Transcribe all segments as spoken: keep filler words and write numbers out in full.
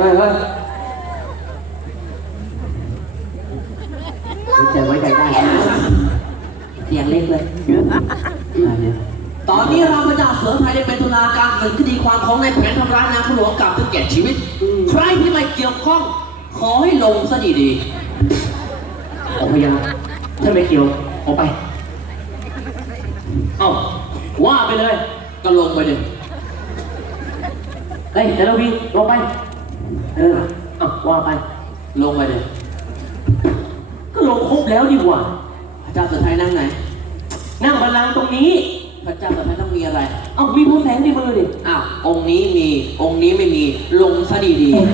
ฮ้ยเฮ้ยใจไว้ใจได้เสียงเล็กเลยตอนนี้เราพระเจ้าเสือไทยได้เป็นตุลาการตัดคดีความของนายแผนทำร้ายนางผู้หลวงกับถึงแก่ชีวิตใครที่ไม่เกี่ยวข้องขอให้ลงซะดีๆออกพยาถ้าไม่เกี่ยวออกไปเอ้าว่าไปเลยก็ลงไปเลยเฮ้ยเดี๋ยวเราวิ่งลงไปเออเอ้าว่าไปลงไปเลยก็ลงครบแล้วดีกว่าพระเจ้าเสือไทยนั่งไหนนั่งบัลลังก์ตรงนี้พระเจ้าเสือไทยต้องมีอะไรเอ้ามีพระแสงในมือดิอ้าวองค์นี้มีองค์นี้ไม่มีลงซะดีๆ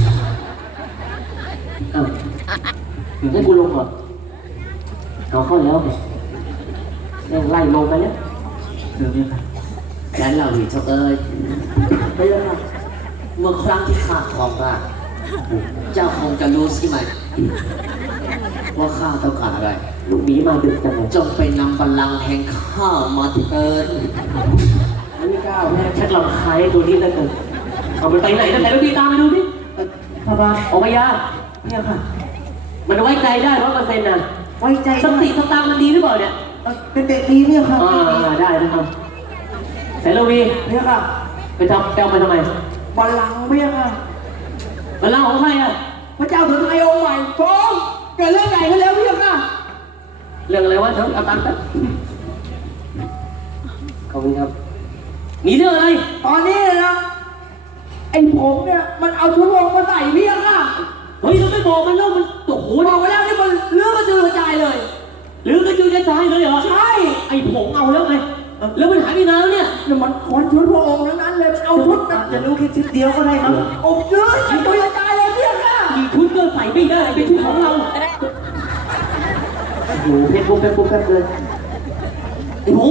อ้าวให้กูลงเหรอเอาเข้าแล้วไงยังไล่ลงไปแล้วเดี๋ยวนี้ครับแกนเราดิเจ้าเอ้ยไปเลยครับเมื่อครั้งที่ข้าครองราชเจ้าคงจะรู้ใช่ไหมว่าข้าต้องการอะไรลูกหมีมาดึกจังจงไปนำบัลลังก์แห่งข้ามาเถิดอันนี้ก้าวแม่ชักลำคายตัวนี้เลยเกินเอาไปไหนนั่นไหนลูกพี่ตามไปดูดิพระบาทออกมายาเนี่ยค่ะมันไว้ใจได้ร้อยเปอร์เซ็นต์นะไว้ใจสติสตางค์มันดีหรือเปล่าเนี่ยเป็นเด็กดีเนี่ยค่ะอ่าได้นะครับเสรีวีเนี่ยค่ะไปทำแปลไปทำไมบัลลังก์เนี่ยค่ะบัลลังก์ของใครอ่ะพระเจ้าเสือไทยองค์ใหม่พร้อมเกิดเรื่องใหญ่ขึ้นแล้วพี่ค่ะเรื่องอะไรวะเถิดเอาตังค์ไปขอบคุณครับมีเรื่องอะไรตอนนี้นะไอ้ผมเนี่ยมันเอาชุดวงมาใส่พี่ค่ะเฮ้ยเราไม่บอกมันแล้วมันโอ้โหบอกไปแล้วนี่มันเลือกกระจือกระจายเลยหรือกระจือกระจายเลยเหรอใช่ไอ้ผงเอาแล้วไงแล้วมันหายไปนานแล้วเนี่ยเนี่ยมันขนชุดพระองค์ทั้งนั้นเลยเอาชุดจะรู้แค่ชุดเดียวก็ได้ครับโอ้เยอะกระจือกระจายเลยพี่ค่ะมีชุดก็ใส่ไม่ได้เป็นชุดของเราโอ้โหเพชรปุ๊บเพชรปุ๊บเพชรเลยไอ้ผง